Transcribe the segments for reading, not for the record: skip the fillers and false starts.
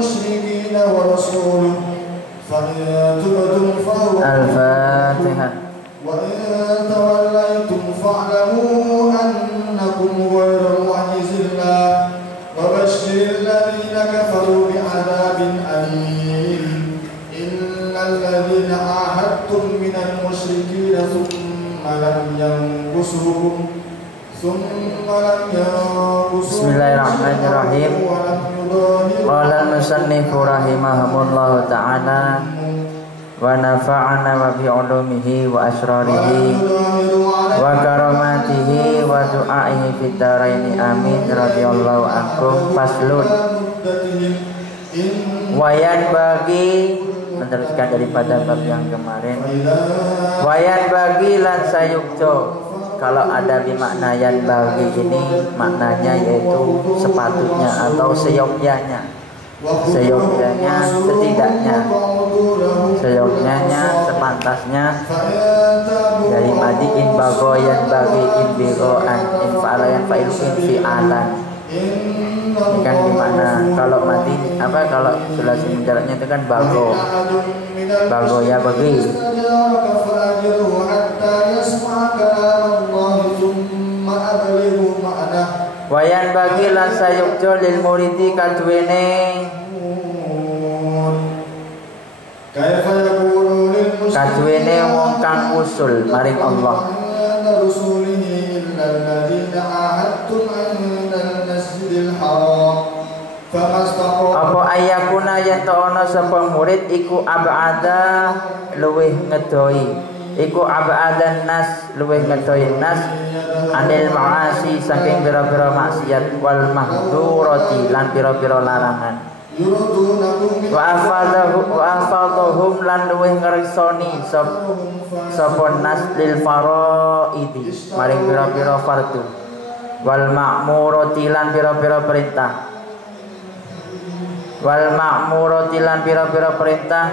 المشركين ورسوله فإن تبتم فهو الفاتحة. وإن توليتم فاعلموا أنكم غير معجز الله وبشر الذين كفروا بعذاب أليم إن الذين عاهدتم من المشركين ثم لم ينقصوكم Bismillahirrahmanirrahim. Qala al-musannifu rahimahumullahu ta'ala wa nafa'ana wa bi ulumihi wa asrarihi wa karamatihi wa du'aihi fid dharaini amin radhiyallahu ankum. Faslun. Wayan bagi meneruskan daripada bab yang kemarin. Wayan bagi lan sayukjo. Kalau ada bimakna yan bagi ini maknanya yaitu sepatutnya atau seyogyanya, setidaknya, seyogyanya, sepantasnya. Dari madi in bago yan bagi in bigoan in fa'alayan fa'ilu in fi'alan. Ini kan dimana kalau mati apa kalau sulasi mujarabnya itu kan bago ya bagi. Wayan bagi lan sayukjo lil muridi kaduwene wong kang usul maring Allah. Apa ayakuna yen to ana sapa murid iku abada luwih ngedoi, iku abadan nas luwih ngedoi nas anil ma'asi saking pira-pira maksiat wal mahdurati lan pira-pira larangan. Wa afadhum lan luwih ngresoni sapa nas lil faraidi maring pira-pira fardu wal ma'murati lan pira-pira perintah. Wal ma'murati lan pira-pira perintah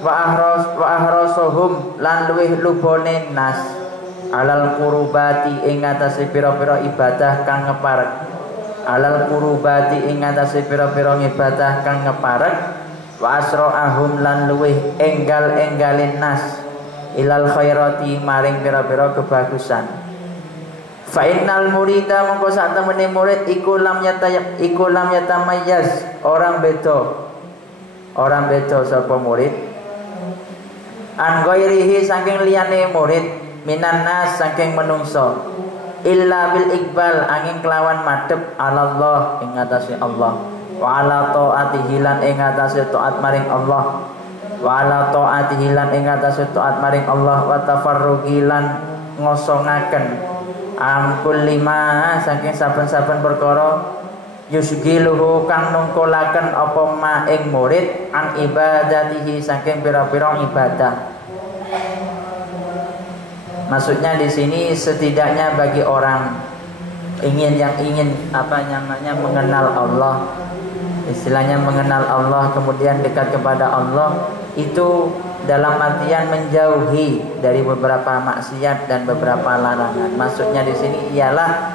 wa ahrosuhum lan luwih lubone nas alal qurubati ing atase pira-pira ibadah kang ngeparek, alal qurubati ing atase pira-pira ibadah kang ngeparek wa asra'ahum lan luwih enggal-enggalin nas ilal khairati maring pira-pira kebagusan. Fa innal murida mongko sak temene murid iku lam yatamayyaz orang beda sapa murid an ghairihi saking liyane murid minan nas saking menungso illa bil iqbal angin kelawan madhep Allah ing atase Allah wa ala taatihi lan ing atase taat maring Allah wa ala taatihi lan ing atase taat maring Allah wa tafarruqi lan ngosongaken amkul lima saking saben-saben perkara yusgiluhu kang nungkulaken apa ma ing murid an ibadatihi saking pira-pira ibadah. Maksudnya di sini setidaknya bagi orang yang ingin apa namanya mengenal Allah, istilahnya mengenal Allah kemudian dekat kepada Allah itu dalam artian menjauhi dari beberapa maksiat dan beberapa larangan. Maksudnya di sini ialah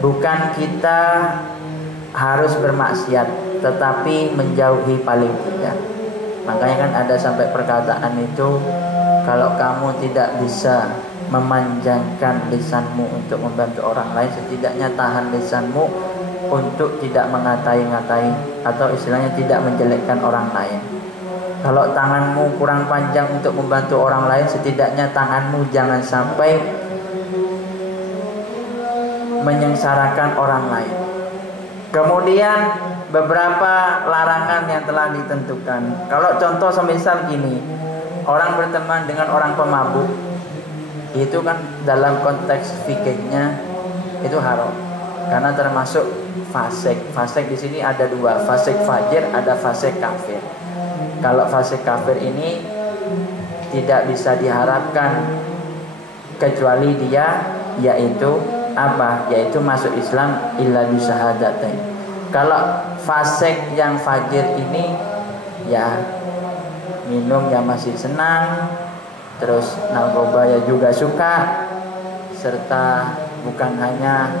bukan kita harus bermaksiat, tetapi menjauhi paling tidak. Makanya kan ada sampai perkataan itu, kalau kamu tidak bisa memanjangkan lisanmu untuk membantu orang lain, setidaknya tahan lisanmu untuk tidak mengatai-ngatai atau istilahnya tidak menjelekkan orang lain. Kalau tanganmu kurang panjang untuk membantu orang lain, setidaknya tanganmu jangan sampai menyengsarakan orang lain. Kemudian beberapa larangan yang telah ditentukan. Kalau contoh semisal gini, orang berteman dengan orang pemabuk, itu kan dalam konteks fikihnya itu haram, karena termasuk fasik. Fasik di sini ada dua, fasik fajir, ada fasik kafir. Kalau fasik kafir ini tidak bisa diharapkan kecuali dia yaitu apa? Yaitu masuk Islam illa bisyahadatain. Kalau fasik yang fajir ini ya minum ya masih senang, terus narkoba ya juga suka, serta bukan hanya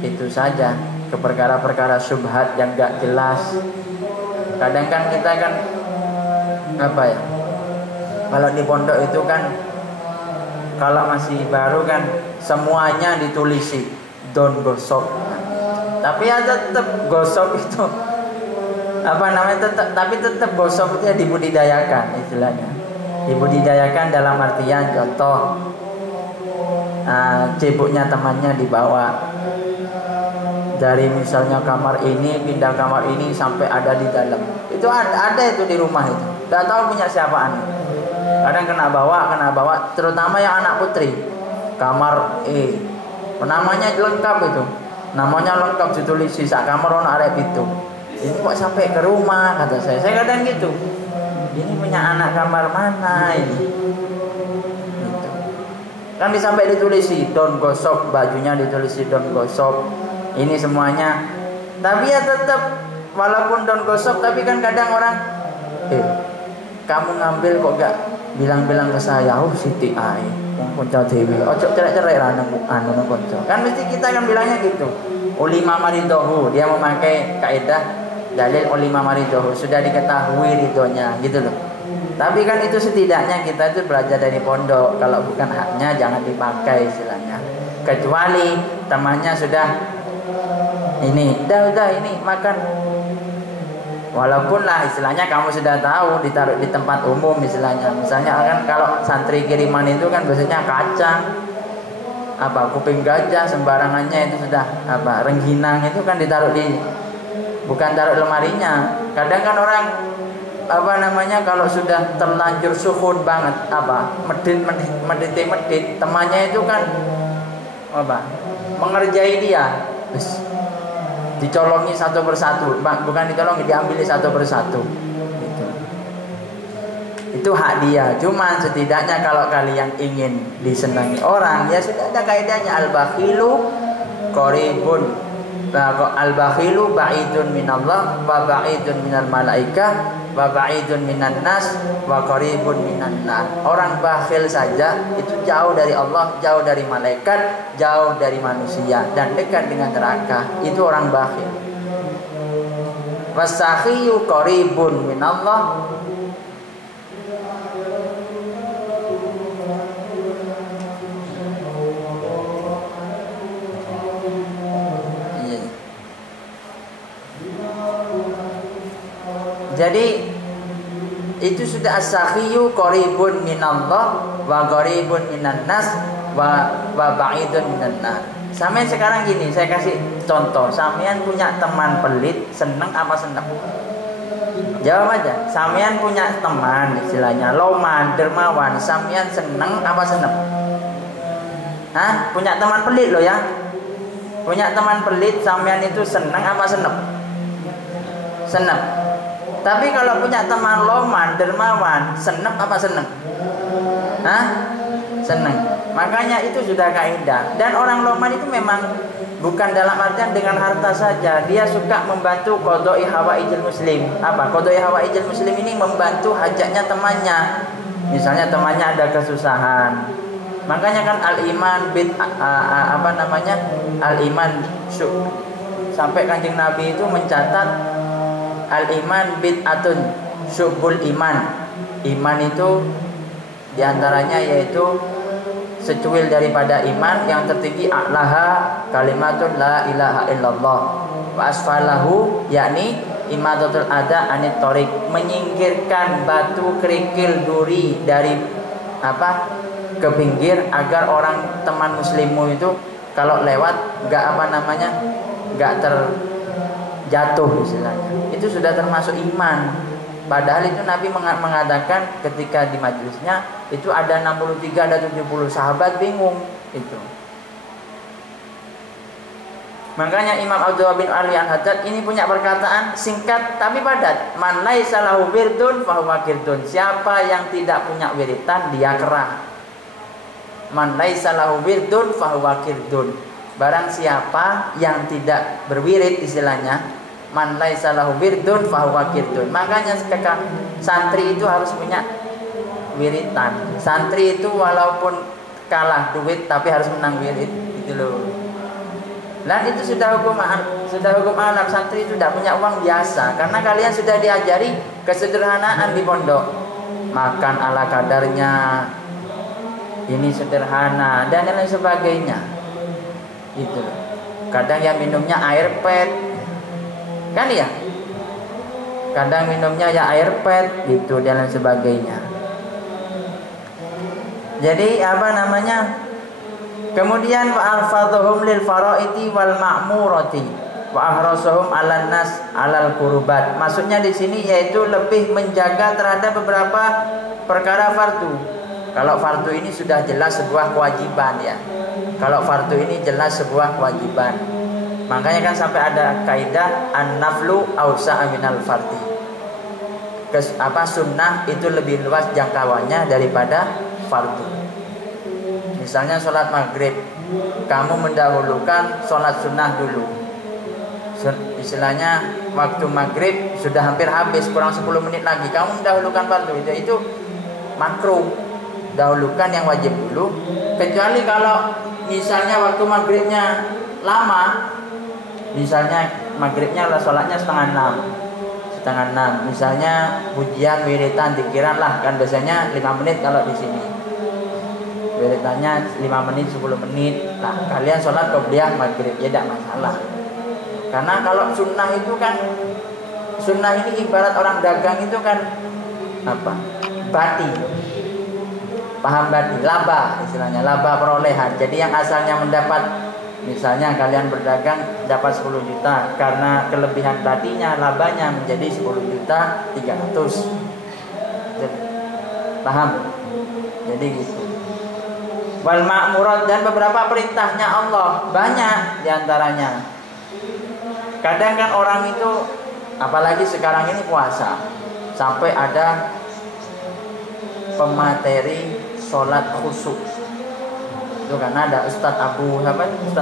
itu saja, ke perkara-perkara syubhat yang gak jelas Kadang kan kita kan apa ya? Kalau di pondok itu kan kalau masih baru kan semuanya ditulisi don't gosok. Tapi ya tetap gosok itu apa namanya tetap gosok itu ya dibudidayakan istilahnya. Dibudidayakan dalam artian contoh ceboknya temannya dibawa dari misalnya kamar ini pindah kamar ini sampai ada di dalam. Itu ada itu di rumah itu. Enggak tahu punya siapaan. Kadang kena bawa terutama yang anak putri. Kamar namanya lengkap itu. Namanya lengkap ditulis sak kamar ono arek pitu. Ini kok sampai ke rumah kata saya. Saya kadang gitu. Ini punya anak kamar mana ini? Gitu. Kan sampai ditulisi don gosok, bajunya ditulisi don gosok. Ini semuanya. Tapi ya tetap walaupun don gosok tapi kan kadang orang kamu ngambil kok gak bilang-bilang ke saya, oh Siti ai, konco dewi, ojo cerai-cerai lah anu konco. Kan mesti kita kan bilangnya gitu. Ulima maridohu, dia memakai kaidah dalil ulima maridohu, sudah diketahui ridhonya, gitu loh. Tapi kan itu setidaknya kita itu belajar dari pondok. Kalau bukan haknya jangan dipakai istilahnya. Kecuali temannya sudah ini, udah ini makan. Walaupun lah istilahnya kamu sudah tahu ditaruh di tempat umum istilahnya. Misalnya kan kalau santri kiriman itu kan biasanya kacang, kuping gajah sembarangannya itu sudah rengginang itu kan ditaruh di bukan taruh lemarinya. Kadang kan orang kalau sudah terlanjur suhud banget medit temannya itu kan mengerjai dia. Dicolongi satu persatu, bukan dicolongi, diambil satu persatu. Itu hak dia. Cuman setidaknya kalau kalian ingin disenangi orang, ya sudah ada kaidahnya al-bakhilu qaribun. Al-bakhilu ba'idun minallah wa ba'idun minal malaikah wa ba'idun minan nas wa qaribun minan nar. Orang bakhil saja itu jauh dari Allah, jauh dari malaikat, jauh dari manusia dan dekat dengan neraka. Itu orang bakhil. Wasakhiyu qaribun minallah. Jadi itu sudah as-sakhiyu qaribun minallah wa qaribun minan nas wa ba'idun minan nar. Sampean sekarang gini, saya kasih contoh. Sampean punya teman pelit, seneng apa seneng? Jawab aja. Sampean punya teman istilahnya loman, dermawan, sampean seneng apa seneng? Punya teman pelit loh ya. Punya teman pelit, sampean itu seneng apa seneng? Seneng. Tapi kalau punya teman loman, dermawan, seneng apa seneng? Seneng. Makanya itu sudah kaidah. Dan orang loman itu memang bukan dalam artian dengan harta saja. Dia suka membantu qodoi hawaijil muslim. Qodoi hawaijil muslim ini membantu hajatnya temannya. Misalnya temannya ada kesusahan. Makanya kan al-iman al-iman sampai Kanjeng Nabi itu mencatat al-iman bid'atun syubul iman. Iman itu diantaranya yaitu secuil daripada iman. Yang tertinggi a'laha kalimatun la ilaha illallah wa asfalahu yakni imadatul ada anit torik, menyingkirkan batu kerikil duri dari ke pinggir agar orang teman muslimmu itu kalau lewat gak terjatuh istilahnya. Itu sudah termasuk iman. Padahal itu Nabi mengatakan ketika di majelisnya itu ada 63, ada 70, sahabat bingung itu. Makanya Imam Abdullah bin Ali Al-Haddad ini punya perkataan singkat tapi padat. Man laisa lahu wirdun fahuwa kirdun. Siapa yang tidak punya wiritan dia kera. Man laisa lahu wirdun fahuwa kirdun. Barang siapa yang tidak berwirid istilahnya, man laisa lahu wirdun fahuwa kirdun. Makanya santri itu harus punya wiritan. Santri itu walaupun kalah duit tapi harus menang wirid gitu loh. Dan itu sudah hukum alam. Santri itu tidak punya uang biasa, karena kalian sudah diajari kesederhanaan di pondok. Makan ala kadarnya, ini sederhana dan lain sebagainya. Itu. Kadang yang minumnya air pet, kan ya? Kadang minumnya ya air pet, gitu dan lain sebagainya. Jadi apa namanya? Kemudian wa alfadhuhum lil faraidi wal ma'murati wa ahrasuhum 'alan nas 'alal qurbat. Maksudnya di sini yaitu lebih menjaga terhadap beberapa perkara fardu. Kalau fardu ini sudah jelas sebuah kewajiban ya. Kalau fardu ini jelas sebuah kewajiban. Makanya kan sampai ada kaidah an-naflu awsa'a minal fardi. Sunnah itu lebih luas jangkauannya daripada fardu. Misalnya sholat maghrib, kamu mendahulukan sholat sunnah dulu. Istilahnya waktu maghrib sudah hampir habis, kurang 10 menit lagi, kamu mendahulukan fardu. Itu makruh. Dahulukan yang wajib dulu. Kecuali kalau misalnya waktu maghribnya lama, misalnya maghribnya sholatnya setengah 6, misalnya pujian, wiritan, dikiran lah, kan biasanya 5 menit kalau di sini. Wiritannya 5 menit, 10 menit. Nah, kalian sholat qobliyah maghrib ya tidak masalah. Karena kalau sunnah itu kan, sunnah ini ibarat orang dagang itu kan apa? Bati. Paham bati? Laba istilahnya, laba perolehan. Jadi yang asalnya mendapat, misalnya kalian berdagang dapat 10 juta, karena kelebihan batinya, labanya menjadi 10 juta 300. Paham? Jadi gitu. Wal ma'murat, dan beberapa perintahnya Allah banyak diantaranya. Kadang kan orang itu, apalagi sekarang ini puasa, sampai ada pemateri sholat khusyuk. Itu karena ada Ustadz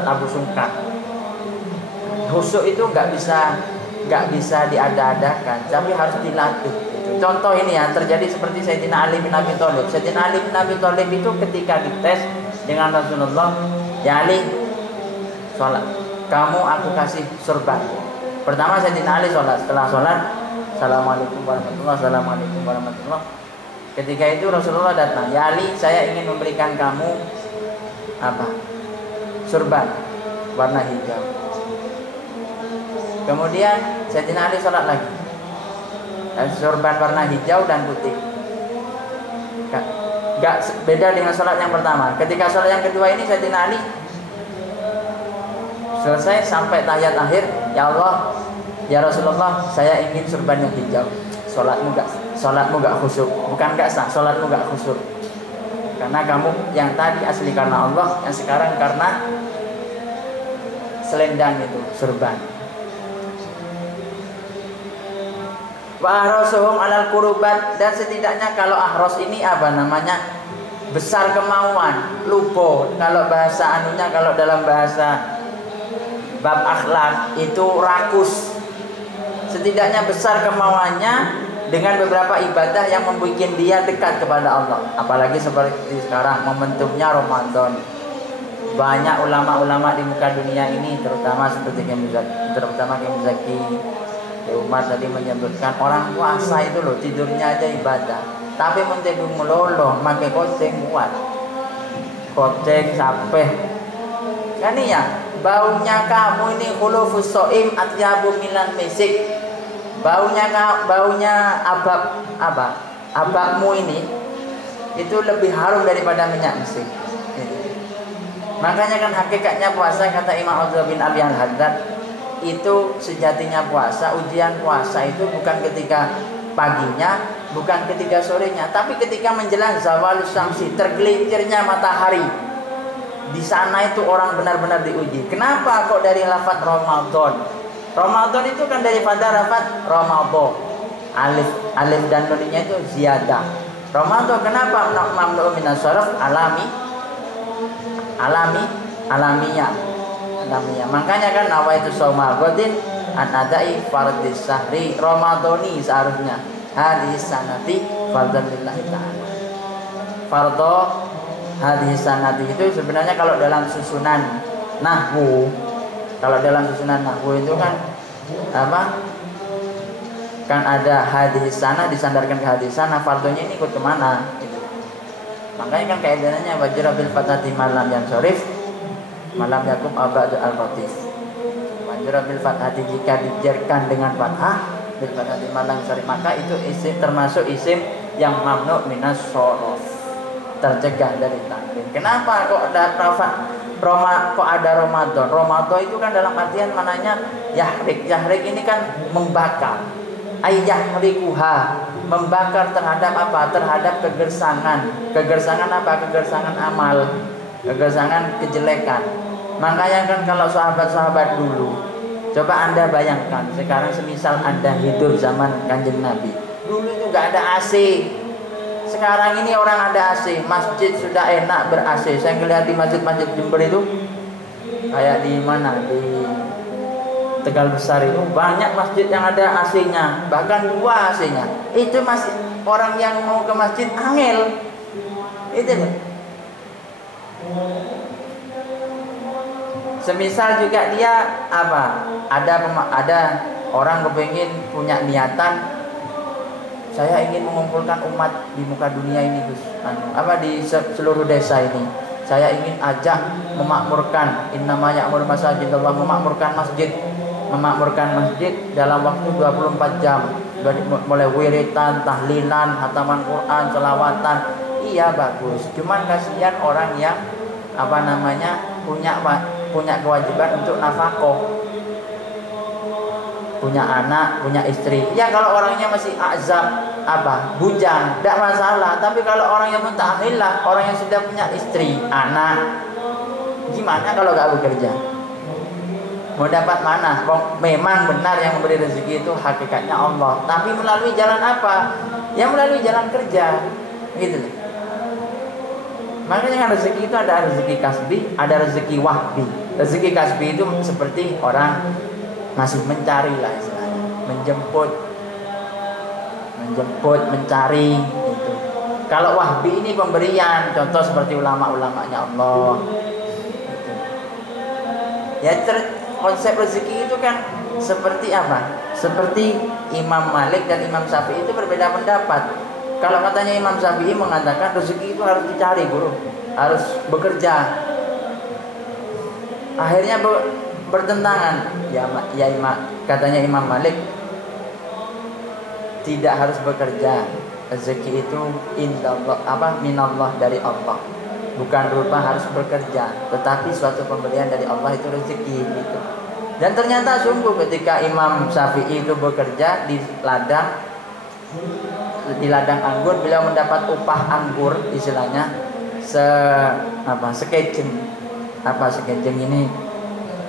Abu Sungkar. Khusyuk itu nggak bisa diada-adakan, tapi harus dilatih. Contoh ini ya, terjadi seperti Sayyidina Ali bin Abi Thalib. Sayyidina Ali bin Abi Thalib itu ketika dites dengan Rasulullah, ya Ali, sholat, kamu aku kasih surban. Pertama Sayyidina Ali sholat, setelah sholat, Assalamualaikum warahmatullahi wabarakatuh, Assalamualaikum warahmatullahi wabarakatuh. Ketika itu Rasulullah datang, ya Ali, saya ingin memberikan kamu apa? Surban warna hijau. Kemudian Sayyidina Ali sholat lagi, surban warna hijau dan putih. Gak beda dengan sholat yang pertama. Ketika sholat yang kedua ini Sayyidina Ali selesai sampai tahiyat akhir, ya Allah, ya Rasulullah, saya ingin surban yang hijau. Sholatmu gak khusyuk. Bukan gak sah, sholatmu gak khusyuk. Karena kamu yang tadi asli karena Allah, yang sekarang karena selendang itu, surban. Wa ahrosuhum alal kurubat, dan setidaknya kalau ahros ini apa namanya, besar kemauan, lupo. Kalau bahasa anunya, kalau dalam bahasa bab akhlak itu rakus. Setidaknya besar kemauannya dengan beberapa ibadah yang membuat dia dekat kepada Allah. Apalagi seperti sekarang momentumnya Ramadan. Banyak ulama-ulama di muka dunia ini, terutama seperti Kiai Muzaki Umar tadi menyebutkan, orang puasa itu loh tidurnya aja ibadah, tapi mentedung melolo pakai koceng kuat, koceng sampai kan ya, baunya kamu ini khulufus soim atyabu milan misik, baunya abakmu ini itu lebih harum daripada minyak misik. Makanya kan hakikatnya puasa, kata Imam Abdullah bin Abi Al-Haddad, itu sejatinya puasa, ujian puasa itu bukan ketika paginya, bukan ketika sorenya, tapi ketika menjelang zawalus syamsi, tergelincirnya matahari. Di sana itu orang benar-benar diuji. Kenapa kok dari lafaz Ramadan? Ramadan itu kan daripada lafaz Ramadan. Alif dan nunnya itu ziyadah. Ramadan kenapa mamnu minas sharaf, alamiah. Makanya kan nawaitu shauma ghadin an adai fardhis sahri ramadhani, seharusnya hadis sanati fardhan lillahi ta'ala. Fardhu hadis sanati itu sebenarnya kalau dalam susunan nahwu Kalau dalam susunan nahwu itu kan apa? Kan ada hadis sana disandarkan ke hadis sana, fardunya ini ikut kemana? Gitu. Makanya kan kaidahnya wajra bil fathati malam yang sorif, malam yakum abadu al-latif. Wajra bil fathati jika dijarkan dengan fathah, bil fathati malam sorif, maka itu isim termasuk isim yang mamnu minas shorof, tercegah dari tanwin. Kenapa kok ada kok ada Ramadan? Ramadan itu kan dalam artian mananya yahrik. Yahrik ini kan membakar. Ayyahrikuha, membakar terhadap apa? Terhadap kegersangan. Kegersangan apa? Kegersangan amal, kegersangan kejelekan. Makanya kan kalau sahabat-sahabat dulu, coba Anda bayangkan sekarang semisal Anda hidup zaman Kanjeng Nabi. Dulu itu gak ada AC. Sekarang ini orang ada AC, masjid sudah enak ber-AC. Saya ngelihat di masjid-masjid Jember itu, kayak di mana, di Tegal Besar itu banyak masjid yang ada AC-nya, bahkan 2 AC-nya. Itu masih orang yang mau ke masjid angel. Itu loh. Semisal juga dia apa? Ada orang kepengin punya niatan, saya ingin mengumpulkan umat di muka dunia ini, Gus. Di seluruh desa ini. Saya ingin ajak memakmurkan, innama ya'muru masajidallah, memakmurkan masjid dalam waktu 24 jam. Mulai wiritan, tahlilan, hataman Quran, selawatan. Iya bagus. Cuman kasihan orang yang punya kewajiban untuk nafkah. Punya anak, punya istri. Ya kalau orangnya masih azab, bujang, tidak masalah. Tapi kalau orang yang mutahillah, orang yang sudah punya istri, anak, gimana kalau gak bekerja? Mau dapat mana? Memang benar yang memberi rezeki itu hakikatnya Allah. Tapi melalui jalan apa? Ya melalui jalan kerja, gitu. Makanya kan rezeki itu ada rezeki kasbi, ada rezeki wahbi. Rezeki kasbi itu seperti orang masih mencari lah istilahnya, menjemput, mencari itu. Kalau wahbi ini pemberian, contoh seperti ulama-ulamanya Allah. Gitu. Ya konsep rezeki itu kan seperti apa? Seperti Imam Malik dan Imam Syafi'i itu berbeda pendapat. Kalau katanya Imam Syafi'i mengatakan rezeki itu harus dicari, guru, harus bekerja. Akhirnya bertentangan. Katanya Imam Malik tidak harus bekerja. Rezeki itu minallah, dari Allah. Bukan berupa harus bekerja, tetapi suatu pemberian dari Allah itu rezeki gitu. Dan ternyata sungguh ketika Imam Syafi'i itu bekerja di ladang anggur, beliau mendapat upah anggur istilahnya sekejeng. Sekejeng ini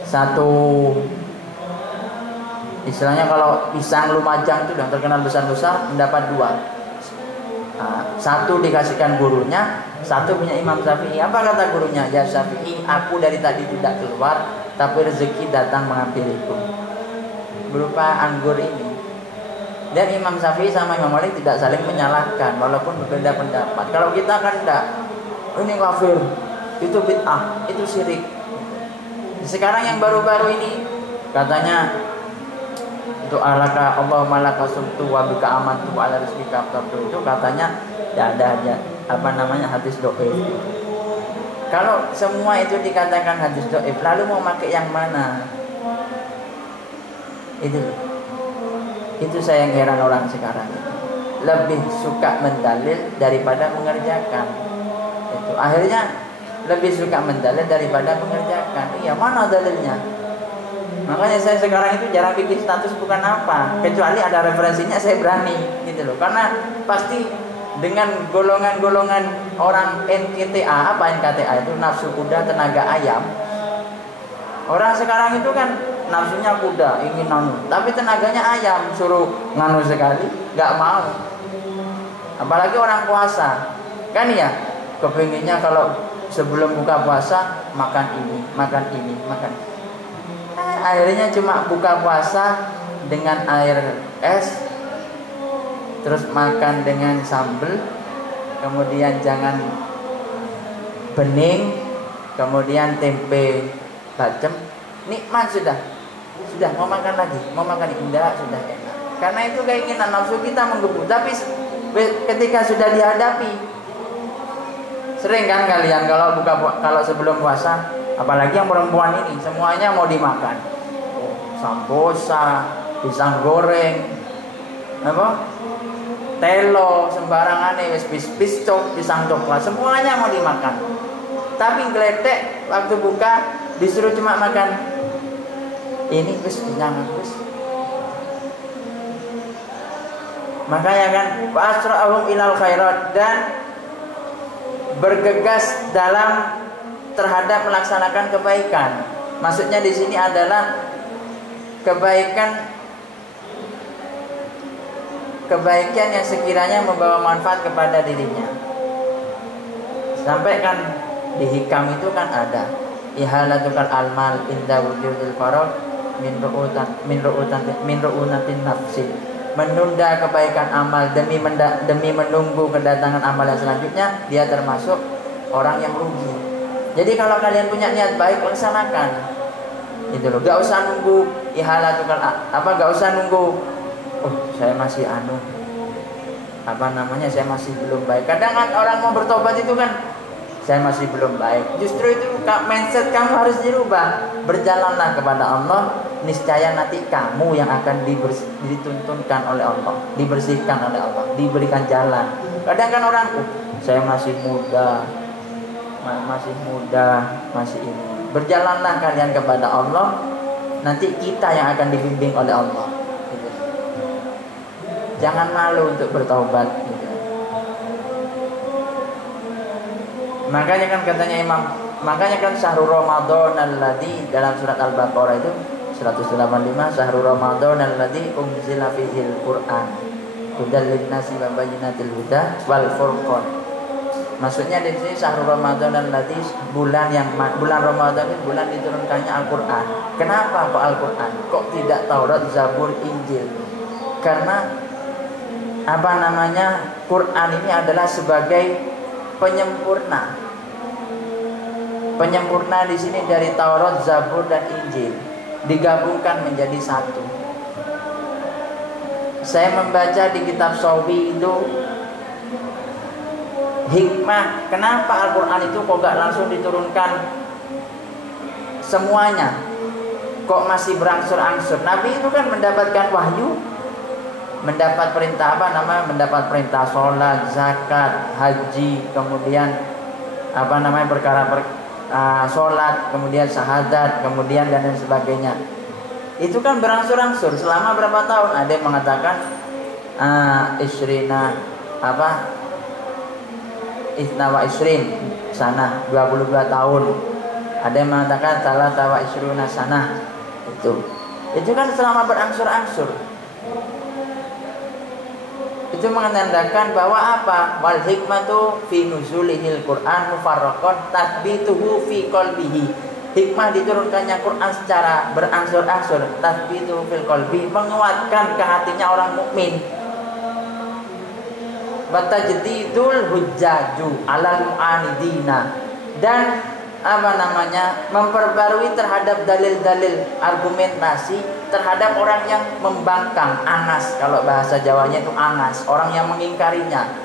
satu, istilahnya kalau pisang Lumajang itu yang terkenal besar-besar mendapat 2. Satu dikasihkan gurunya, satu punya Imam Syafi'i. Apa kata gurunya? Ya Syafi'i, aku dari tadi tidak keluar, tapi rezeki datang menghampiriku berupa anggur ini. Dan Imam Syafi'i sama Imam Malik tidak saling menyalahkan walaupun berbeda pendapat. Kalau kita kan tidak, ini kafir, itu bid'ah, itu syirik. Sekarang yang baru-baru ini katanya do'alaka Allahumma laka sumtu wa bika amantu wa ala rizqika aftartu, itu katanya tidak ada hadis do'if. Kalau semua itu dikatakan hadis do'if, lalu mau pakai yang mana? Itu saya yang heran orang sekarang itu. Lebih suka mendalil daripada mengerjakan. Itu akhirnya lebih suka mendalil daripada mengerjakan. Iya, mana dalilnya? Makanya saya sekarang itu jarang bikin status bukan apa, kecuali ada referensinya saya berani gitu loh. Karena pasti dengan golongan-golongan orang NKTA, NKTA itu nafsu kuda tenaga ayam. Orang sekarang itu kan nafsunya kuda, ingin nanu, tapi tenaganya ayam, suruh nganu sekali nggak mau. Apalagi orang puasa kan ya, kepinginnya kalau sebelum buka puasa makan ini. Akhirnya cuma buka puasa dengan air es, terus makan dengan sambal, kemudian jangan bening, kemudian tempe bacem, nikmat sudah mau makan lagi, enggak, sudah enak. Karena itu keinginan nafsu kita menggebu. Tapi ketika sudah dihadapi, sering kan kalian kalau sebelum puasa, apalagi yang perempuan ini semuanya mau dimakan. Sambosa, pisang goreng, telo sembarangan bis cok, pisang coklat, semuanya mau dimakan. Tapi gledek waktu buka disuruh cuma makan ini, wis kenyang wis. Makanya kan wasra'ahum ilal khairat, dan bergegas dalam terhadap melaksanakan kebaikan. Maksudnya di sini adalah kebaikan yang sekiranya membawa manfaat kepada dirinya. Sampai kan di hikam itu kan ada ihalatukal almal inda wujudil farag min ru'unatin nafsi, menunda kebaikan amal demi menunggu kedatangan amal yang selanjutnya, dia termasuk orang yang rugi. Jadi kalau kalian punya niat baik, laksanakan. Itu loh, gak usah nunggu ihalatukal gak usah nunggu saya masih saya masih belum baik. Kadang kan orang mau bertobat itu kan saya masih belum baik. Justru itu mindset kamu harus dirubah. Berjalanlah kepada Allah, niscaya nanti kamu yang akan dituntunkan oleh Allah, dibersihkan oleh Allah, diberikan jalan. Kadang kan orang saya masih muda, masih ini. Berjalanlah kalian kepada Allah, nanti kita yang akan dibimbing oleh Allah. Gitu. Jangan malu untuk bertaubat. Gitu. Makanya kan syahrul Ramadan alladzi, dalam surat Al-Baqarah itu 185, syahrul Ramadan alladzi unzila fihil Qur'an hudal linnasi wa bayyinatil huda wal furqan. Maksudnya di sini syahrul Ramadan alladzi, bulan Ramadan itu bulan diturunkannya Al-Qur'an. Kenapa kok Al-Qur'an? Kok tidak Taurat, Zabur, Injil? Karena Qur'an ini adalah sebagai penyempurna. Penyempurna di sini dari Taurat, Zabur dan Injil digabungkan menjadi satu. Saya membaca di kitab Sawi itu hikmah kenapa Al-Qur'an itu kok gak langsung diturunkan semuanya, kok masih berangsur-angsur. Nabi itu kan mendapatkan wahyu, mendapat perintah mendapat perintah sholat, zakat, haji, kemudian sholat, kemudian syahadat, kemudian dan lain sebagainya. Itu kan berangsur-angsur selama berapa tahun? Ada yang mengatakan isna wa isrin sana, 22 tahun. Ada yang mengatakan salah tawa isruna sana. Itu kan selama berangsur-angsur. Itu menandakan bahwa wal hikmatu fi nuzulihil Qur'an mufarraqan tathbituhu fi qalbihi. Hikmah diturunkannya Quran secara berangsur-angsur, tathbituhu fil qalbi, menguatkan ke hatinya orang mukmin. Wa tajdidul hujjaju 'alal mu'anidina, dan memperbarui terhadap dalil-dalil argumentasi terhadap orang yang membangkang, angas, kalau bahasa Jawanya itu angas, orang yang mengingkarinya.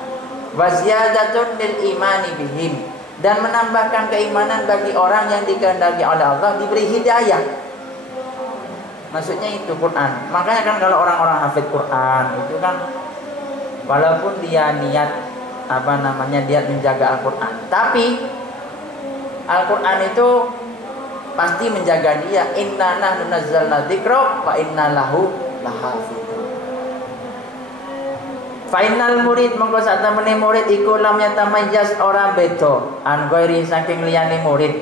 Wa ziyadatun lil imani bihim, dan menambahkan keimanan bagi orang yang dikehendaki oleh Allah diberi hidayah. Maksudnya itu Quran. Makanya kan kalau orang-orang hafid Quran itu kan walaupun dia niat dia menjaga Al-Quran, tapi Al-Quran itu pasti menjaga dia. Inna nahnu nazzalna dzikra wa inna lahu lahafidun. Fa innal murid mongko sak temene murid iku lam yatamayyaz ora beda an ghairi saking liyane murid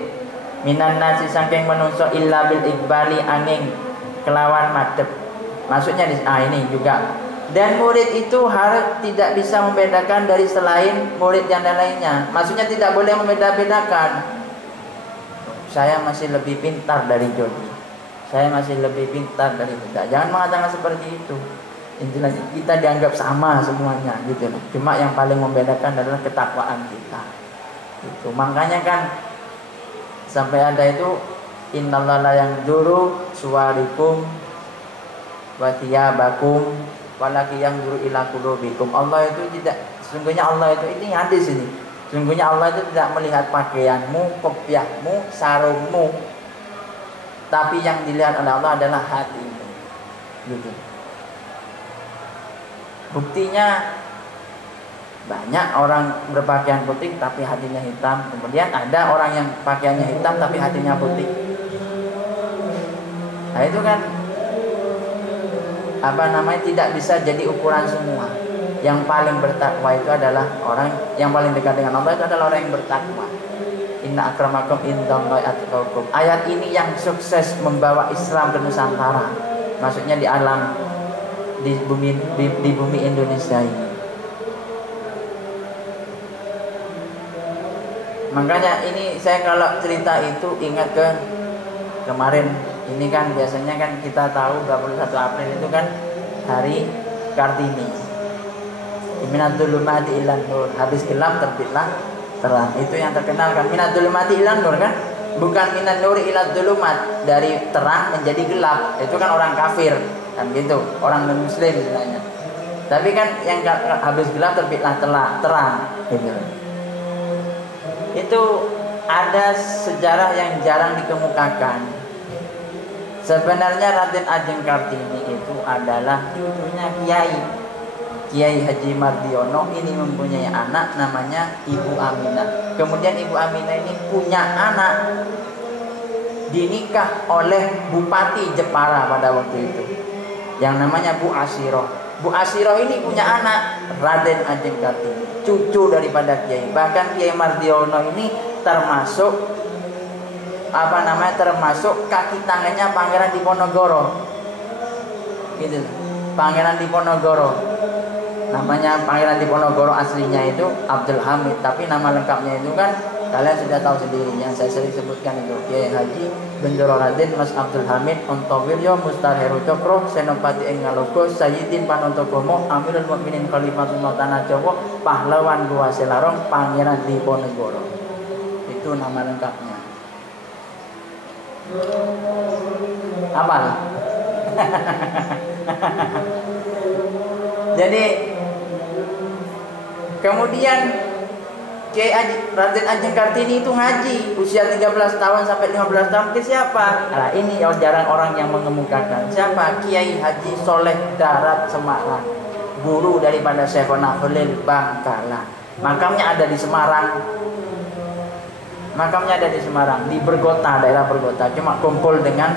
minan nasi saking menungso illa bil iqbali angin kelawan madhep. Maksudnya ini juga. Dan murid itu harus tidak bisa membedakan dari selain murid yang lainnya. Maksudnya tidak boleh membeda-bedakan. Saya masih lebih pintar dari Jody, saya masih lebih pintar dari kita. Jangan mengatakan seperti itu. Intinya kita dianggap sama semuanya gitu loh. Cuma yang paling membedakan adalah ketakwaan kita. Itu makanya kan sampai ada itu Innallaha la yanzuru suwarikum wa thiyabakum walakin yanzuru ila qulubikum. Allah itu tidak, sesungguhnya Allah itu, ini hadis ini, sesungguhnya Allah itu tidak melihat pakaianmu, kopiahmu, sarungmu, tapi yang dilihat oleh Allah adalah hatimu. Gitu. Buktinya banyak orang berpakaian putih tapi hatinya hitam. Kemudian ada orang yang pakaiannya hitam tapi hatinya putih. Nah itu kan tidak bisa jadi ukuran semua. Yang paling bertakwa itu adalah orang yang paling dekat dengan Allah, itu adalah orang yang bertakwa. Inna akramakum indallahi atqakum. Ayat ini yang sukses membawa Islam ke Nusantara. Maksudnya di alam, di bumi Indonesia ini. Makanya ini saya kalau cerita itu ingat ke kemarin. Ini kan biasanya kan kita tahu 21 April itu kan hari Kartini. Minatul lumati ilan nur, habis gelap terbitlah terang. Itu yang terkenal kan, minatul lumati ilan nur kan, bukan minan nur ilat dulumat, dari terang menjadi gelap. Itu kan orang kafir kan gitu, orang non muslim istilahnya. Tapi kan yang habis gelap terbitlah terang gitu. Itu ada sejarah yang jarang dikemukakan. Sebenarnya Raden Ajeng Kartini itu adalah cucunya Kiai Haji Mardiono. Ini mempunyai anak namanya Ibu Aminah. Kemudian Ibu Aminah ini punya anak dinikah oleh Bupati Jepara pada waktu itu, yang namanya Bu Asiroh. Bu Asiroh ini punya anak Raden Ajeng Kartini, cucu daripada Kiai. Bahkan Kiai Mardiono ini termasuk kaki tangannya Pangeran Diponegoro. Gitu. Pangeran Diponegoro. Namanya Pangeran Diponegoro aslinya itu Abdul Hamid, tapi nama lengkapnya itu kan kalian sudah tahu sendiri, yang saya sering sebutkan itu Kiai Haji Bendoro Raden Mas Abdul Hamid Ontowiryo Mustarheru Cokro Senopati ing Ngalogo Sayyidin Panontogomo Amirul Mukminin Khalifatul Tanah Jawa Pahlawan Gua Selarong Pangeran Diponegoro. Itu nama lengkapnya. Apal? Jadi kemudian Kiai Raden Ajeng Kartini itu ngaji usia 13 tahun sampai 15 tahun ke siapa? Nah, ini jarang orang yang mengemukakan. Siapa? Kiai Haji Soleh Darat Semarang, guru daripada Syekhona Khalil Bangkala. Makamnya ada di Semarang. Di Bergota, daerah Bergota. Cuma kumpul dengan,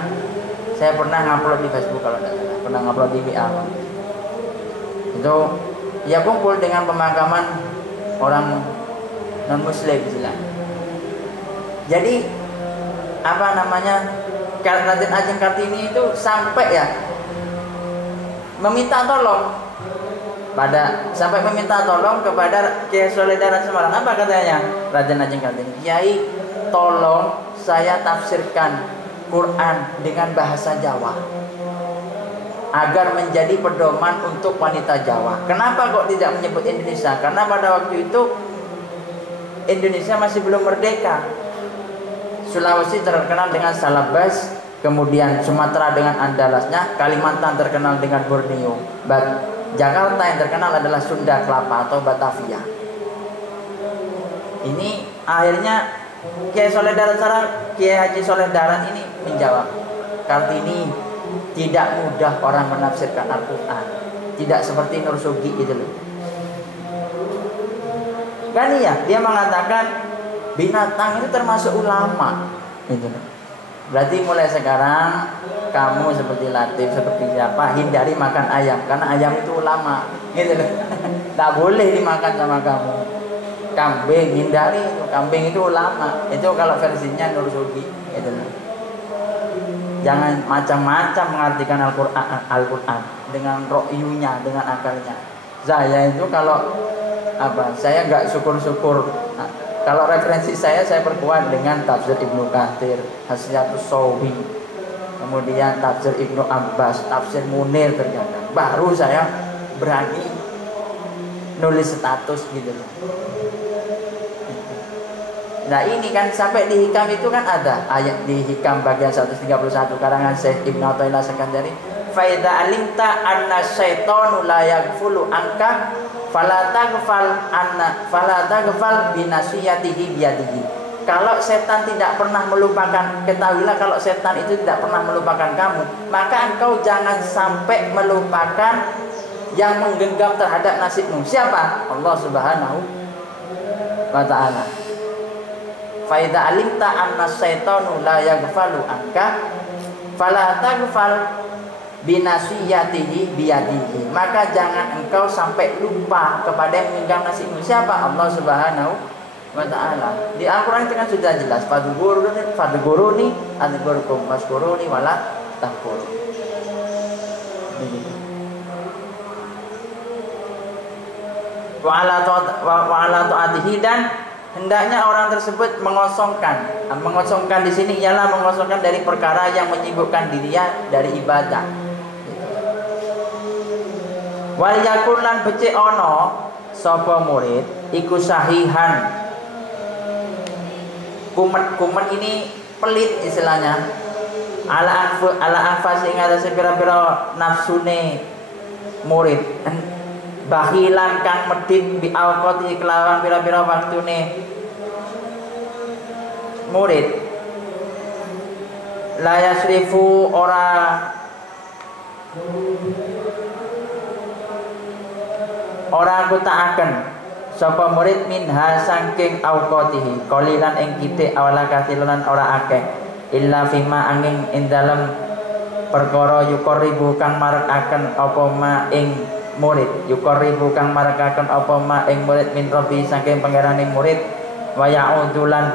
saya pernah ngupload di Facebook kalau tidak salah, pernah ngupload di WA. Itu ya kumpul dengan pemakaman orang non muslim istilahnya. Jadi Raden Ajeng Kartini itu sampai ya meminta tolong kepada Kiai Soleh Darat Semarang. Apa katanya Raden Ajeng Kartini? Kiai, tolong saya tafsirkan Quran dengan bahasa Jawa agar menjadi pedoman untuk wanita Jawa. Kenapa kok tidak menyebut Indonesia? Karena pada waktu itu Indonesia masih belum merdeka. Sulawesi terkenal dengan Salabas, kemudian Sumatera dengan Andalasnya, Kalimantan terkenal dengan Borneo, Jakarta yang terkenal adalah Sunda Kelapa atau Batavia. Ini akhirnya Kiai Haji Soleh Darat ini menjawab, Kartini, tidak mudah orang menafsirkan Al-Quran, tidak seperti Nur Sugi itu loh. Kan iya, dia mengatakan binatang itu termasuk ulama gitu. Berarti mulai sekarang kamu seperti Latif, seperti siapa, hindari makan ayam karena ayam itu ulama gitu loh. Tak boleh dimakan sama kamu. Kambing, hindari itu, kambing itu ulama. Itu kalau versinya Nur Sugi gitu loh. Jangan macam-macam mengartikan Al-Quran dengan ro'yunya, dengan akalnya. Saya itu kalau saya nggak syukur-syukur. Kalau referensi saya perkuat dengan tafsir Ibnu Katsir, Hasyiatus Shawi, kemudian tafsir Ibnu Abbas, tafsir Munir terkadang. Baru saya berani nulis status gitu loh. Nah ini kan sampai di Hikam itu kan ada ayat di Hikam bagian 131 karangan Syekh Ibnu Athaillah Sekandari. Fa idza alimta anna syaitanu la yaghfulu anka fala taghfal binasiyatihi biyadihi. Kalau setan tidak pernah melupakan, ketahuilah kalau setan itu tidak pernah melupakan kamu, maka engkau jangan sampai melupakan yang menggenggam terhadap nasibmu. Siapa? Allah Subhanahu wa ta'ala. Fa idza alimta anna syaitanu la yaghfalu anka fala taghfal binasiyatihi biyadihi. Maka jangan engkau sampai lupa kepada yang memegang nasibmu. Siapa? Allah Subhanahu wa ta'ala. Di Al-Quran itu kan sudah jelas, fadhkuruni adzkurkum waskuruni wala takfurun. Wa ala ta'atihi, dan hendaknya orang tersebut mengosongkan di sini ialah mengosongkan dari perkara yang menyibukkan dirinya dari ibadah. Wal yakun lan becik ono sapa murid iku sahihan. Kumet ini pelit istilahnya. Ala anfas ing atase pira-pira nafsune murid. Bahilan kang medhit bi awqati kelawan pira-pira waktune murid. La yasrifu ora kutaaken sapa murid minha saking awqatihi qalilan ing kitik awala kathilan ora akeh illa fima angin ing dalem perkara yuqarribu kang marekaken apa ma ing murid, yuqarribu kang marekaken apa ma ing murid min rabbi saking pangerane murid, wa ya'udulan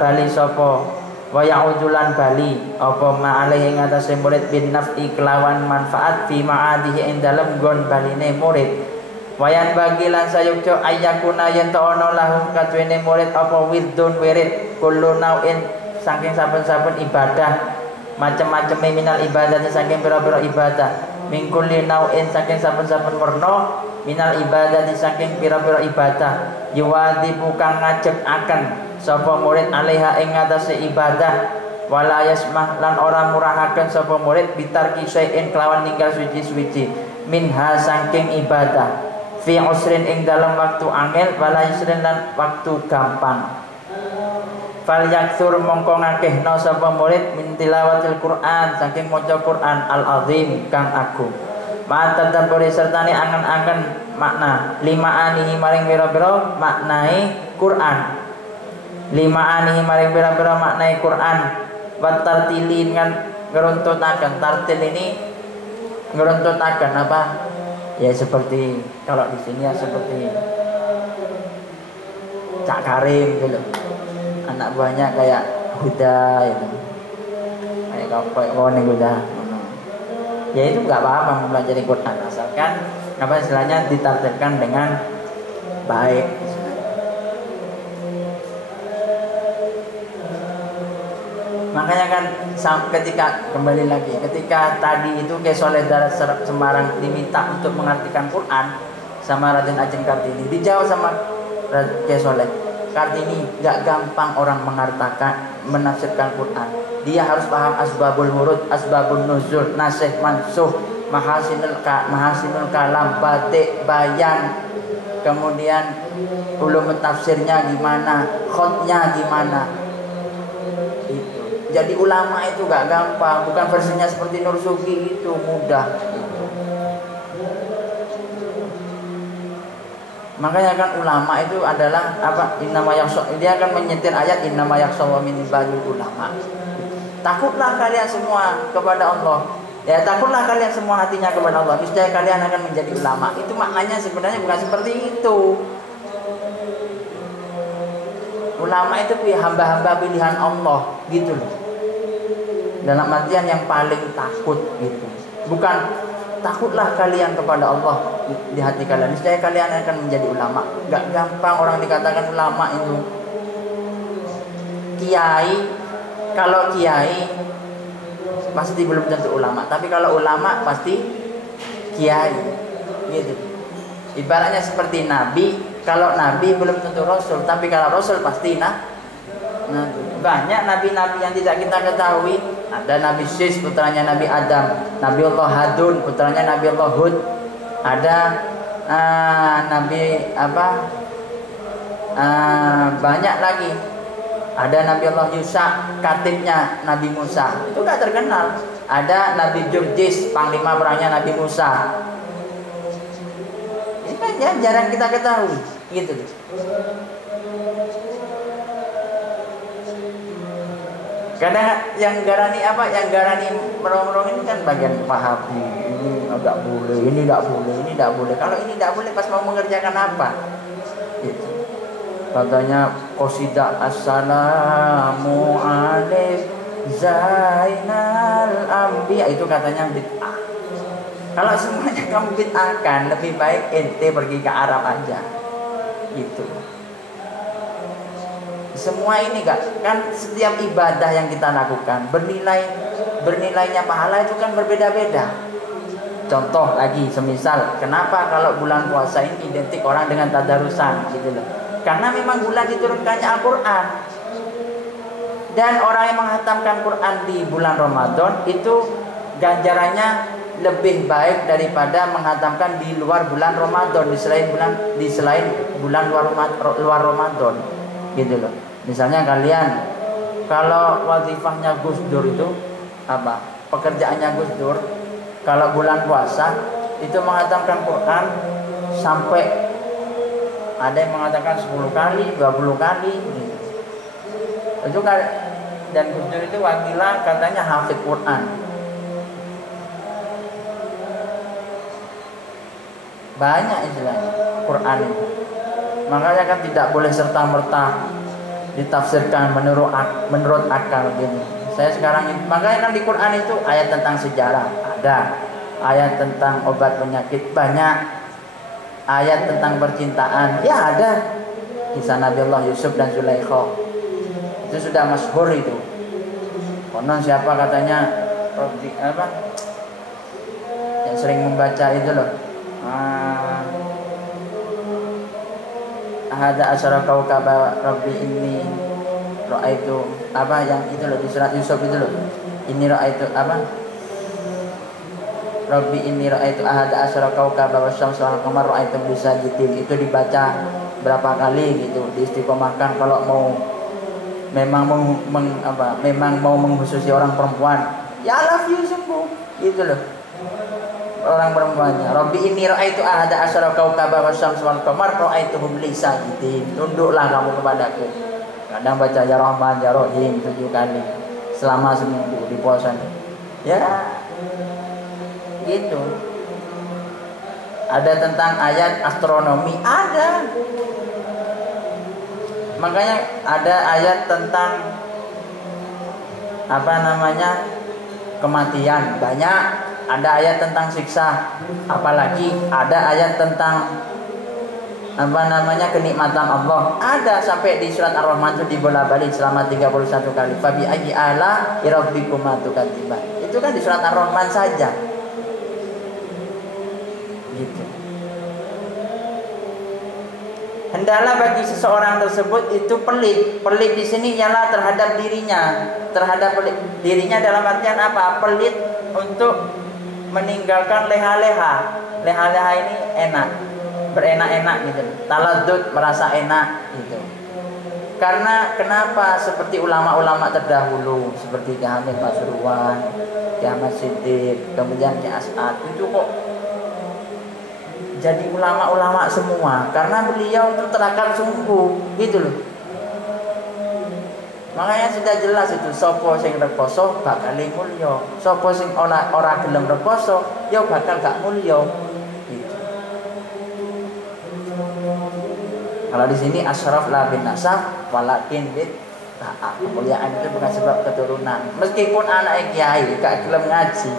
bali apa ma alaihi ing atase murid bin naf'i kelawan manfaat fi ma'adihi ing dalem nggon baline murid. Wayan bagilan sayukjo ayyakuna yen ta ana lahum katwene murid apa wirdun wirid kullu nau'in saking saben-saben ibadah macam-macam minal ibadah saking pira-pira ibadah min kulli nau'in saking saben-saben werna minal ibadah saking pira-pira ibadah yuwadibu kang ngajek akan sapa murid alaiha ing atase ibadah wala yasmah lan ora murahaken sapa murid bitar kisain kelawan ninggal suci-suci minha saking ibadah fi usrin ing dalam waktu angel wala yusrin lan waktu gampang. Fal yaktsur mongko ngakehna sapa murid min tilawatil Quran saking maca Quran al-azim kang agung. Ma tadabburi sertane angen-angen makna limaanihi maring pira-pira maknae Quran. Limaanihi maring pira-pira maknae Quran wa tartilin kan ngeruntutaken. Tartil ini ngeruntutaken apa? Ya seperti kalau di sini ya seperti Cak Karim gitu. Anak buahnya kayak Huda itu. Kayak kawan Huda. Ya itu enggak apa-apa mempelajari Quran asalkan apa istilahnya ditartilkan dengan baik. Makanya kan ketika kembali lagi ketika tadi itu Kyai Soleh Darat Semarang diminta untuk mengartikan Quran sama Raden Ajeng Kartini, dijawab sama Kyai Soleh, Kartini nggak gampang orang menafsirkan Quran. Dia harus paham asbabul wurud, asbabun nuzul, nasikh mansuh, mahasinul kalam, batik, bayan, kemudian ulum tafsirnya gimana, khotnya gimana. Jadi ulama itu gak gampang, bukan versinya seperti Nur Sugi itu mudah. Makanya kan ulama itu adalah apa? Innama yakhsha, dia akan menyetir ayat innama yakhsha min ibadil ulama. Takutlah kalian semua kepada Allah. Ya takutlah kalian semua hatinya kepada Allah. Niscaya kalian akan menjadi ulama. Itu maknanya sebenarnya bukan seperti itu. Ulama itu hamba-hamba pilihan Allah gitu loh. Dalam artian yang paling takut gitu. Bukan takutlah kalian kepada Allah di hati kalian, niscaya kalian akan menjadi ulama. Gak gampang orang dikatakan ulama itu. Kiai, kalau kiai pasti belum tentu ulama, tapi kalau ulama pasti kiai gitu. Ibaratnya seperti nabi, kalau nabi belum tentu rasul, tapi kalau rasul pasti Nah, banyak nabi-nabi yang tidak kita ketahui. Ada Nabi Sis, putranya Nabi Adam, Nabi Allah Hadun, putranya Nabi Allah Hud. Ada Nabi banyak lagi. Ada Nabi Allah Yusa, katibnya Nabi Musa, itu gak terkenal. Ada Nabi Jurjis, panglima perangnya Nabi Musa. Ini kan ya, jarang kita ketahui, gitu. Kadang yang garani merong-merong ini kan bagian Wahabi. Ini agak boleh, ini tidak boleh, ini tidak boleh. Kalau ini tidak boleh, pas mau mengerjakan apa? Gitu. Katanya qasidah assalamu alaik Zainal Anbiya, itu katanya bid'ah. Kalau semuanya kamu bid'ahkan, lebih baik ente pergi ke Arab aja. Gitu. Semua ini kan setiap ibadah yang kita lakukan bernilainya pahala itu kan berbeda-beda. Contoh lagi, semisal kenapa kalau bulan puasa ini identik orang dengan tadarusan gitu loh. Karena memang bulan diturunkannya Al-Quran. Dan orang yang menghatamkan Quran di bulan Ramadan itu ganjarannya lebih baik daripada menghatamkan di luar bulan Ramadan, di selain bulan luar Ramadan. Gitu loh. Misalnya kalian kalau wazifahnya Gus Dur itu pekerjaannya Gus Dur, kalau bulan puasa itu menghatamkan Quran sampai ada yang mengatakan 10 kali, 20 kali gitu. Itu kan, dan Gus Dur itu wakilah katanya hafid Quran. Banyak istilahnya Quran itu. Makanya kan tidak boleh serta-merta ditafsirkan menurut akal gini. Saya sekarang makanya kan di Quran itu ayat tentang sejarah ada, ayat tentang obat penyakit banyak, ayat tentang percintaan ya ada. Kisah Nabi Allah Yusuf dan Zulaikha itu sudah masyhur itu. Konon siapa katanya yang sering membaca itu loh. Hada asyara kaukaba rabbi inni ra'aitu yang itu loh di surat Yusuf itu loh. Ini ra'aitu rabbi inni ra'aitu ahada asyara kaukaba wasyamsa wal qamar ra'aitu bisajidin. Itu dibaca berapa kali gitu, diistiqomahkan kalau memang mau mengkhususi orang perempuan. Ya love you sembuh gitu loh. Orang perempuannya Rabbi inni ra'aitu ahada asyara kaukaba wasyamsa wal qamar ra'aituhum li sajidin. Tunduklah kamu kepadaku. Kadang baca ya Rahman ya Rahim 7 kali selama seminggu di puasa. Ya gitu. Ada tentang ayat astronomi ada. Makanya ada ayat tentang kematian banyak. Ada ayat tentang siksa, apalagi ada ayat tentang kenikmatan Allah. Ada sampai di surat Ar-Rahman itu dibolak-balik selama 31 kali. Fabi ayyi ala rabbikuma tukadziban. Itu kan di surat Ar-Rahman saja. Gitu. Hendaklah bagi seseorang tersebut itu pelit. Pelit di sini ialah terhadap dirinya. Dirinya dalam artian apa? Pelit untuk meninggalkan leha-leha. Leha-leha ini enak, berenak-enak gitu. Taladud, merasa enak gitu. Karena kenapa? Seperti ulama-ulama terdahulu seperti Ki Hamid Pasuruan, Ki Ahmad Siddiq, kemudian Ki As'ad, itu kok jadi ulama-ulama semua karena beliau itu terakan sungguh gitu loh. Makanya sudah jelas itu sapa sing rekoso bakal mulya, sapa sing ora gelem rekoso ya bakal gak mulya. Gitu. Kalau di sini asyraf la bin nasab walakin bid kemuliaan itu bukan sebab keturunan. Meskipun anak kiai gak gelem ngaji,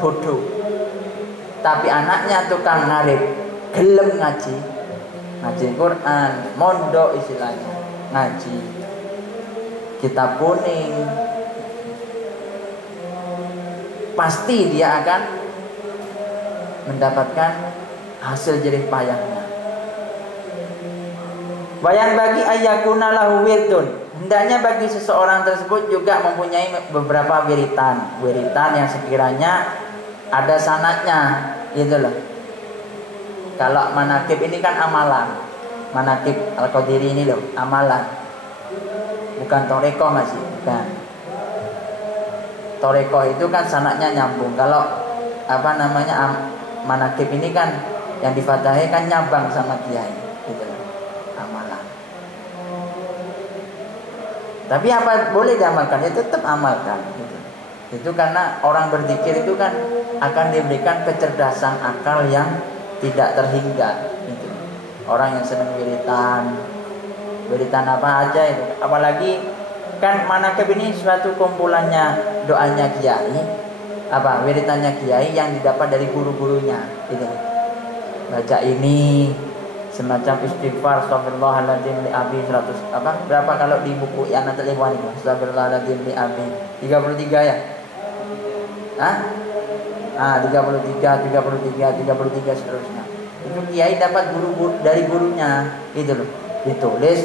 bodoh. Tapi anaknya tukang ngarep, gelem ngaji Quran, mondok istilahnya, ngaji kitab kuning, pasti dia akan mendapatkan hasil jerih payahnya. Wayan bagi ayyakuna lahu wirdun, hendaknya bagi seseorang tersebut juga mempunyai beberapa wiritan yang sekiranya ada sanadnya, gitu loh. Kalau manakib ini kan amalan, manakib Al-Qadiri ini loh amalan, bukan toreko masih, bukan. Toreko itu kan sanadnya nyambung. Kalau manakib ini kan yang difatahi kan nyambang sama kiai, gitu loh, amalan. Tapi apa boleh diamalkan? Ya tetap amalkan, gitu. Itu karena orang berzikir itu kan akan diberikan kecerdasan akal yang tidak terhingga, gitu. Orang yang senang wiritan apa aja itu, apalagi kan manakib ini suatu kumpulannya doanya kiai, wiritannya kiai yang didapat dari guru-gurunya, gitu. Baca ini semacam istighfar astagfirullahaladzim li abi 100 berapa kalau di buku yang nanti lewat itu astagfirullahaladzim li abi 33 ya. 33 seterusnya. Itu kiai dapat dari gurunya, gitu loh. Ditulis,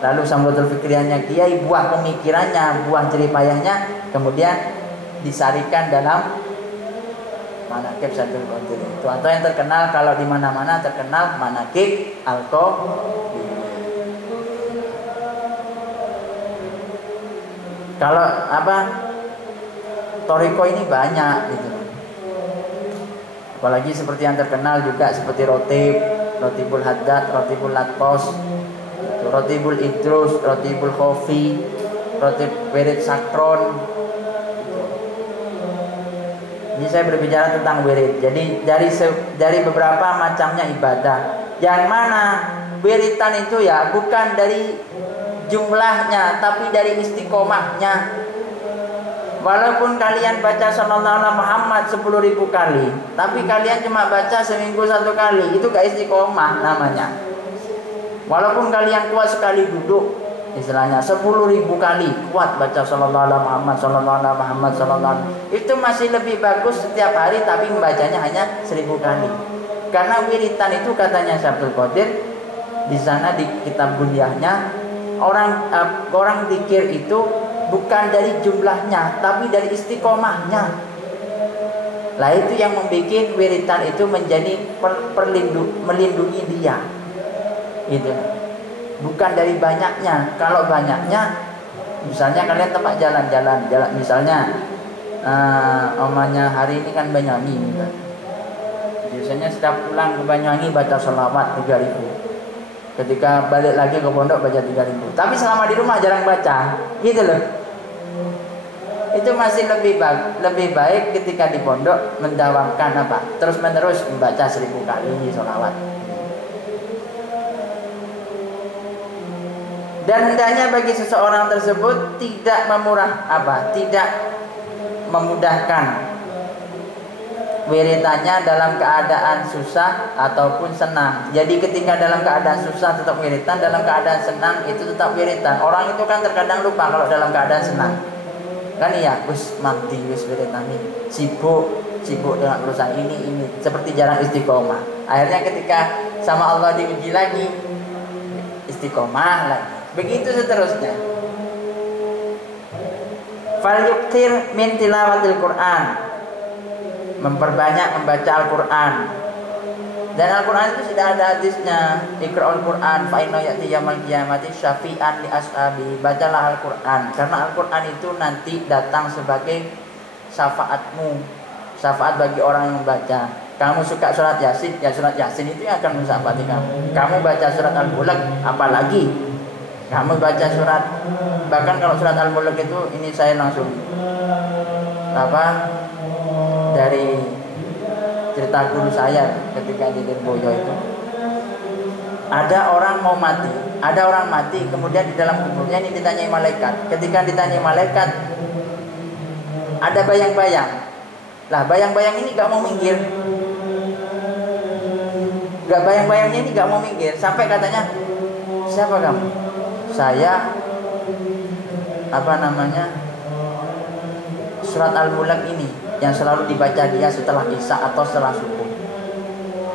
lalu sambatul fikriahnya kiai, buah pemikirannya, buah jeripayahnya, kemudian disarikan dalam manakib Saidul Qadir itu. Atau yang terkenal kalau di mana-mana terkenal manakib Al-Qadir. Kalau toriko ini banyak, gitu. Apalagi seperti yang terkenal juga seperti Rotibul Haddad, Rotibul Latkos, Rotibul Idrus, Rotibul Khofi, Rotib Wirid Sakron. Ini saya berbicara tentang wirid. Jadi dari beberapa macamnya ibadah, yang mana wiritan itu ya bukan dari jumlahnya, tapi dari istiqomahnya. Walaupun kalian baca sallallahu alaihi Muhammad 10.000 kali, tapi kalian cuma baca seminggu 1 kali, itu gak istiqomah namanya. Walaupun kalian kuat sekali duduk, istilahnya 10.000 kali kuat baca sallallahu alaihi Muhammad, sallallahu alaihi Muhammad, sallallahu alaihi, itu masih lebih bagus setiap hari, tapi membacanya hanya 1.000 kali. Karena wiritan itu katanya Syaikhul Qadir di sana di kitab Bunyahnya, orang zikir itu bukan dari jumlahnya, tapi dari istiqomahnya. Lah itu yang membuat wiritan itu menjadi melindungi dia, gitu. Bukan dari banyaknya. Kalau banyaknya, misalnya kalian tempat jalan, misalnya omanya hari ini kan Banyuwangi, gitu. Biasanya setiap pulang ke Banyuwangi baca sholawat 3.000. Ketika balik lagi ke pondok baca 3.000. Tapi selama di rumah jarang baca, gitu loh. Itu masih lebih baik ketika di pondok mendawamkan terus menerus membaca 1.000 kali sholawat. Dan hendaknya bagi seseorang tersebut tidak tidak memudahkan wiritannya dalam keadaan susah ataupun senang. Jadi ketika dalam keadaan susah tetap wiritan, dalam keadaan senang itu tetap wiritan. Orang itu kan terkadang lupa kalau dalam keadaan senang. Kan iya, mati wiritan ini. Sibuk dengan urusan ini. Seperti jarang istiqomah. Akhirnya ketika sama Allah diuji lagi, istiqomah lagi. Begitu seterusnya. Falyuktir min tilawatil Qur'an. Memperbanyak membaca Al-Quran. Dan Al-Quran itu sudah ada hadisnya, Iqra'ul Quran fa inna ya'ti yaumil qiyamati syafi'an li ashabi. Bacalah Al-Quran, karena Al-Quran itu nanti datang sebagai syafaatmu, syafaat bagi orang yang membaca. Kamu suka surat Yasin, ya surat Yasin itu yang akan mensyafaati kamu. Kamu baca surat Al-Mulk, apalagi kamu baca surat, bahkan kalau surat Al-Mulk itu, ini saya langsung dari cerita guru saya ketika di Lirboyo itu, ada orang mati, kemudian di dalam kuburnya ini ditanyai malaikat. Ketika ditanyai malaikat, ada bayang-bayang. Lah bayang-bayang ini gak mau minggir, bayang-bayangnya ini gak mau minggir, sampai katanya, siapa kamu? Saya surat Al-Mulk ini yang selalu dibaca dia setelah Isya atau setelah subuh.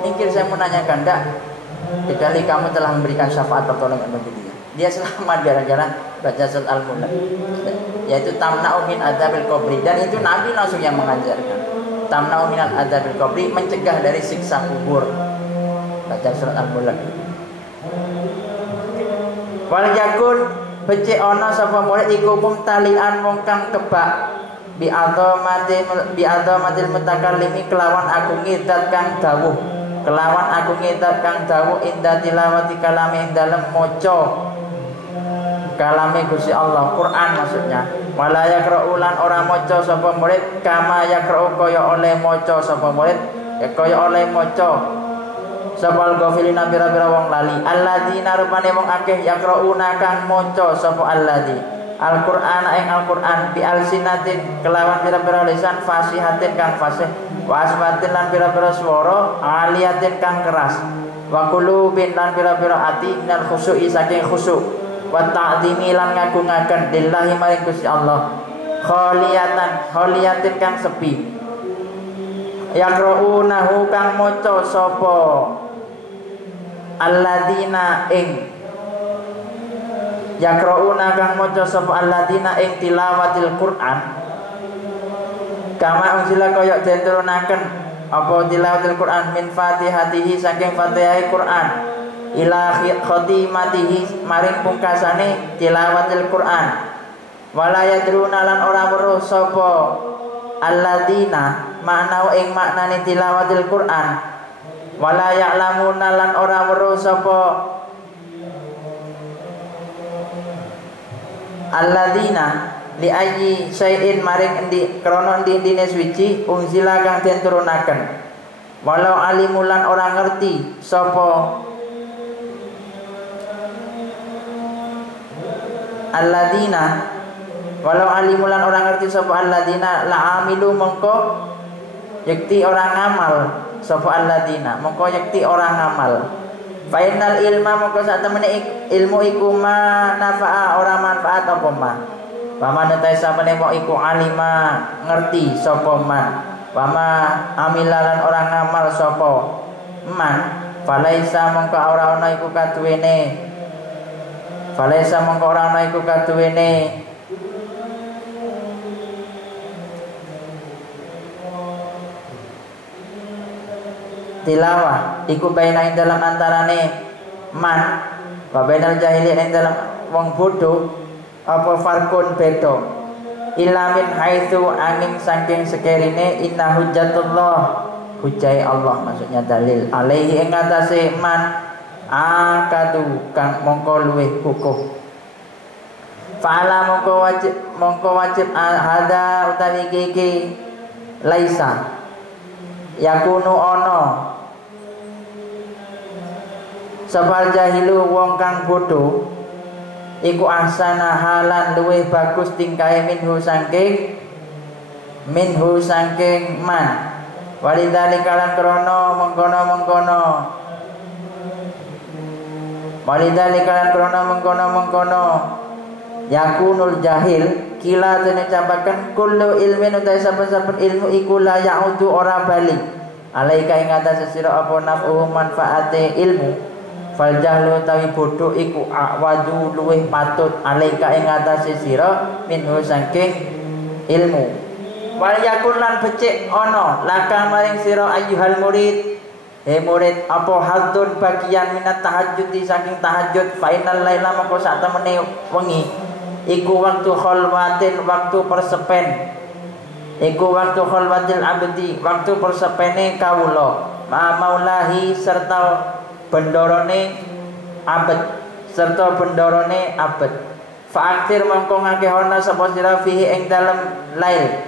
Mungkin saya mau nanyakan, kecuali kamu telah memberikan syafaat pertolongan bagi dia. Dia selamat gara-gara baca surat Al-Mulk, yaitu tamna'u min adzabil qabri, dan itu Nabi langsung yang mengajarkan. Tamna'u min adzabil qabri, mencegah dari siksa kubur. Baca surat Al-Mulk. Wal yakun becik ana sapa murid iku mumtalian wong kang kebak bi adzamatil mutakallimi kelawan agunge zat kang dawuh, kelawan agunge zat kang dawuh inda tilawati kalame ing dalem maca kalame Gusti Allah, Quran maksudnya. Wala yaqra'u lan ora maca sapa murid kama yaqra'u kaya oleh maca sapa murid kaya oleh maca sapa ghafilina pira-pira wong lali. Alladzina rupane wong akeh yaqra'una kang maca sapa alladzi Al-Qur'an ing Al-Qur'an bi alsinatin kelawan pira-pira lisan fasihatin kang fasih wa asmatin lan pira-pira swara aliyatin kang keras wa qulubin lan pira-pira ati minal khusyu'i saking khusyuk wa ta'zimi lan ngagungaken lillahi maring Gusti Allah khaliyatin kang sepi yaqra'unahu kang maca sapa alladzina ing yaqra'una kang maca sapa alladzina ing tilawatil Qur'an kama unzila kaya den turunaken apa tilawatil Qur'an min fatihatihi saking fatihai Qur'an ila khatimatihi maring pungkasane tilawatil Qur'an wala yadruna lan ora weruh sapa alladzina makna ing maknane tilawatil Qur'an wala ya'lamuna lan ora weruh sapa alladzina li ayyi syai'in maring endi krana endi-endine suci unzila kang den turunaken walau alimulan ora ngerti sapa alladzina walau alimulan orang ngerti sapa alladzina la amilu mongko yakti orang ngamal sapa alladzina mongko yakti orang ngamal fainal ilma mongko sak temene ilmu iku ma nafa'a ora manfaat apa ma paman utahe sapane mok iku alima ngerti sapa man pama amilalan orang ngamal sapa man falaisa mongko ora ana iku kaduwene falaisa mongko ora ana iku kaduwene tilawah iku baina ing dalam antarane man wa bainal jahilin ing dalam wong bodoh apa farkun beda illa min haitsu angin saking sekerine inna hujjatullah hujjai Allah maksudnya dalil alaihi ing atase man akadu kang mongko luweh kukuh fa'ala mongko wajib hada utawi iki laisa yakunu ono sabal jahilu wong kang bodoh iku ahsana halan luweh bagus tingkae minhu saking man walidzalika lan krana mengkono walidzalika lan krana mengkono yakunul jahil kila dene campaken kullu ilmin utahe saben-saben ilmu iku la yaudu ora bali alaika ing atase sira apa naf'u manfaate ilmu fal jahlu tawi bodoh iku awadu luweh patut alaika ing atase sira minhu saking ilmu wal yakun lan becik ana laka maring sira ayyuhal murid murid apa hadzun bagian minat tahajjudi saking tahajud final laila mongko sak temene wengi iku waktu khalwatin waktu persepen iku waktu khalwatil abdi waktu persepene kawula ma maulahi serta bendorone abad fa'aktir mongko ngakehana sapa sira fihi ing dalem lail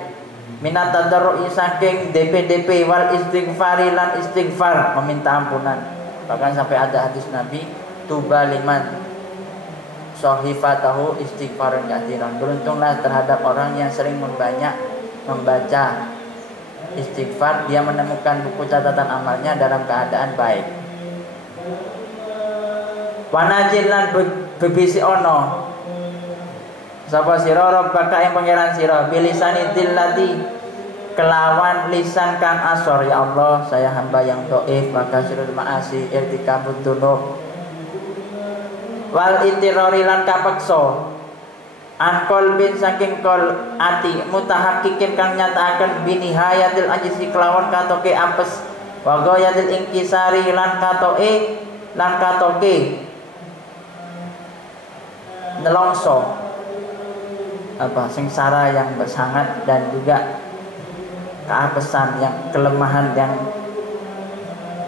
minat tadarrui saking DP wal istighfari lan istighfar meminta ampunan bahkan sampai ada hadis Nabi tuba liman sahifatahu istighfaran kathiran beruntunglah terhadap orang yang sering membaca istighfar dia menemukan buku catatan amalnya dalam keadaan baik wanajin lan bebisi ono sapa sira rabbaka ing pangeran sira bilisani dillati kelawan lisan kang asor ya Allah saya hamba yang dhaif maka sirul ma'asi irtikabud dunub wal itirori lan kapeksa an qalbin saking kol ati mutahaqqiqin kang nyatakaken binihayatil ajzi kelawan katoke apes wa ghayatil inkisari lan katoke nelongso sengsara yang bersangat dan juga keapesan yang kelemahan yang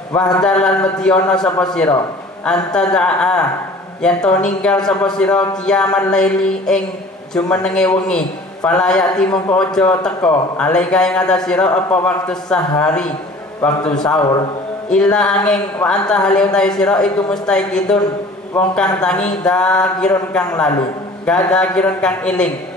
wahdalan mediono sapa sira anta da'a yen to ninggal sapa sira kiaman laili ing jumenenge wengi falayati mongko aja teka alaika ing atas sira apa waktu sahari waktu sahur illa angin wa anta hale utawi sira iku mustaqidun wong kang tangi dakirun kang lalu gadakirun kang iling